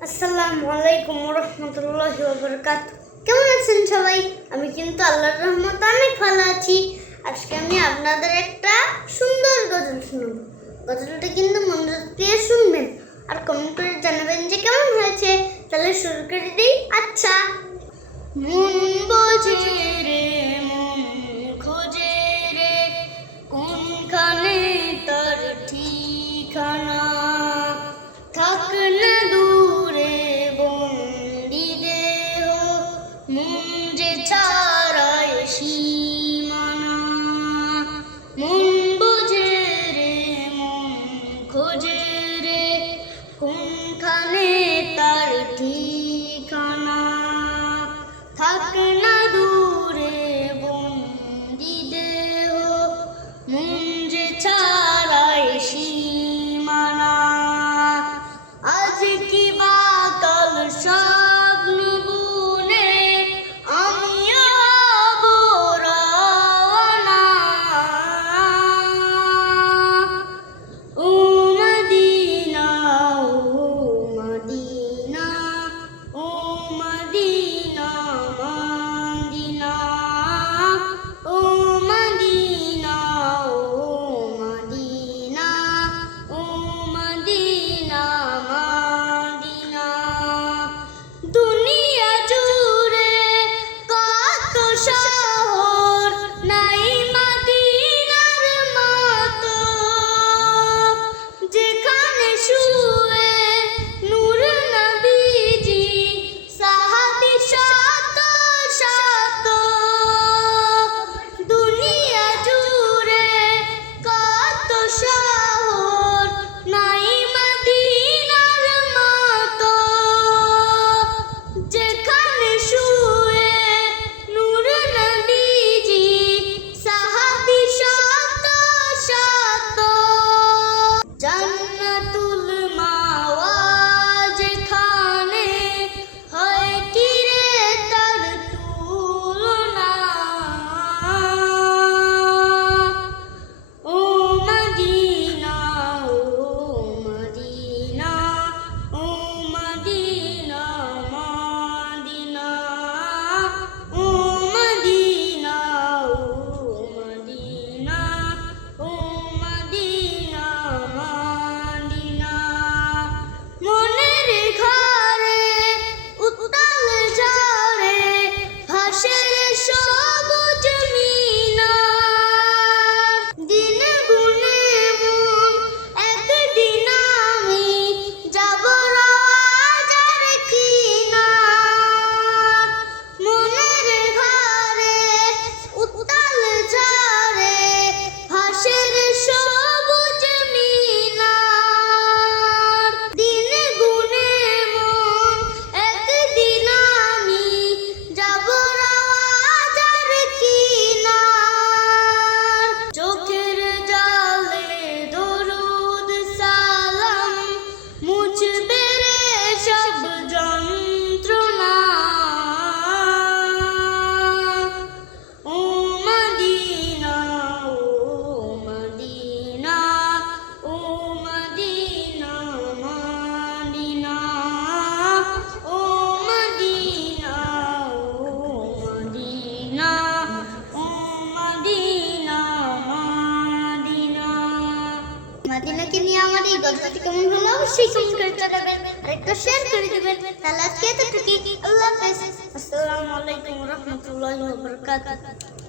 আসসালামু আলাইকুম রহমতুল্লাহ বরকাত কেমন আছেন সবাই? আমি কিন্তু আল্লাহর রহমত অনেক ভালো আছি। আজকে আমি আপনাদের একটা সুন্দর গজল শুনব। গজলটা কিন্তু মনোযোগ দিয়ে শুনবেন আর কমেন্ট করে জানাবেন যে কেমন হয়েছে। তাহলে শুরু করে দিই। আচ্ছা। মন বোঝে time. মাদিনাকে নিয়ে আমার এই গল্পটি কেমন হলো? অবশ্যই কমেন্ট করে জানাবেন আর একটু শেয়ার করে দেবেন। তাহলে আজকে এতটুকুই। আল্লাহ হাফেজ। আসসালামু আলাইকুম ওয়া রাহমাতুল্লাহি ওয়া বারাকাতুহু।